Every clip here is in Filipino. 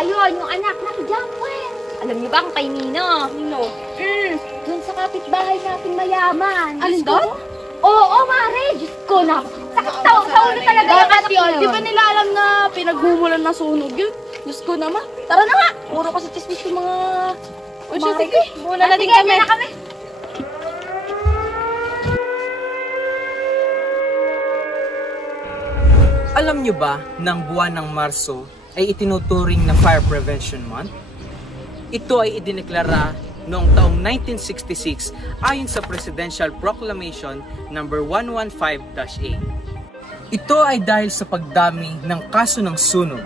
ayun, yung anak ng Jamwell. Alam niyo ba ang kay Nino? Nino? Dun sa kapitbahay nating mayaman. Alin doon? Oo, Mare. Diyos ko na. Sakit sa ulo talaga yung anak yun. Di ba nila alam na pinagmumulan na sunog yun? Diyos ko naman. Tara na nga. Puro kasi chismis yung mga... O siya, sige. Muna na din kami. Alam nyo ba na ang buwan ng Marso ay itinuturing na Fire Prevention Month? Ito ay idineklara noong taong 1966 ayon sa Presidential Proclamation No. 115-A. Ito ay dahil sa pagdami ng kaso ng sunog,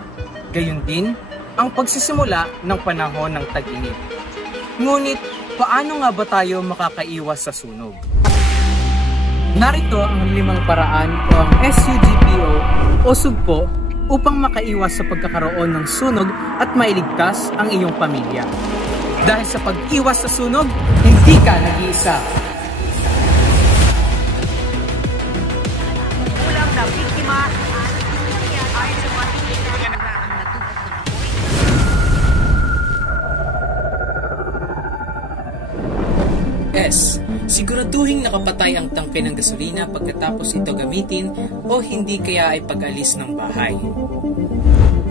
gayon din ang pagsisimula ng panahon ng tag-init. Ngunit, paano nga ba tayo makakaiwas sa sunog? Narito ang 5 paraan o ang SUGPO o SUGPO upang makaiwas sa pagkakaroon ng sunog at mailigtas ang iyong pamilya. Dahil sa pag-iwas sa sunog, hindi ka nag-iisa. Kulang na biktima ayon sa mga S. Siguraduhin nakapatay ang tangke ng gasolina pagkatapos ito gamitin o hindi kaya ay pag-alis ng bahay.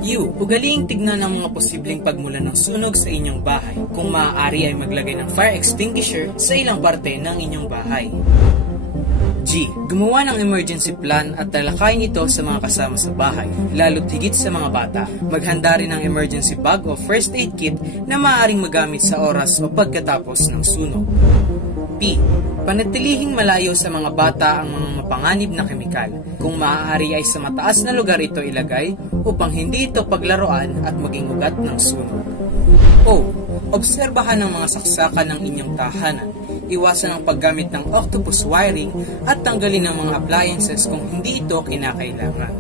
U. Ugaliing tignan ang mga posibleng pagmulan ng sunog sa inyong bahay. Kung maaari ay maglagay ng fire extinguisher sa ilang parte ng inyong bahay. G. Gumawa ng emergency plan at talakayin ito sa mga kasama sa bahay, lalo't higit sa mga bata. Maghanda rin ng emergency bag o first aid kit na maaaring magamit sa oras o pagkatapos ng sunog. P. Panatilihing malayo sa mga bata ang mga mapanganib na kemikal. Kung maaari ay sa mataas na lugar ito ilagay upang hindi ito paglaruan at maging ugat ng sunog. O. Obserbahan ang mga saksakan ng inyong tahanan. Iwasan ang paggamit ng octopus wiring at tanggalin ang mga appliances kung hindi ito kinakailangan.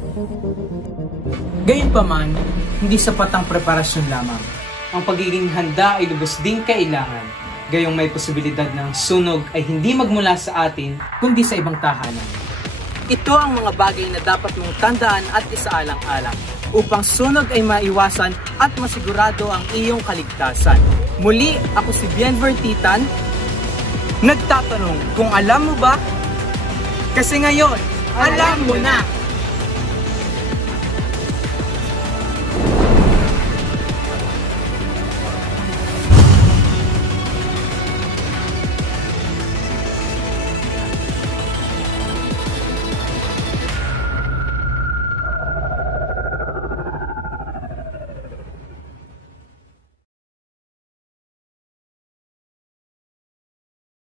Gayunpaman, hindi sapat ang preparasyon lamang. Ang pagiging handa ay lubos ding kailangan. Gayong may posibilidad ng sunog ay hindi magmula sa atin, kundi sa ibang tahanan. Ito ang mga bagay na dapat mong tandaan at isaalang-alang upang sunog ay maiwasan at masigurado ang iyong kaligtasan. Muli, ako si Bienver Titan, nagtatanong kung alam mo ba? Kasi ngayon, alam mo na!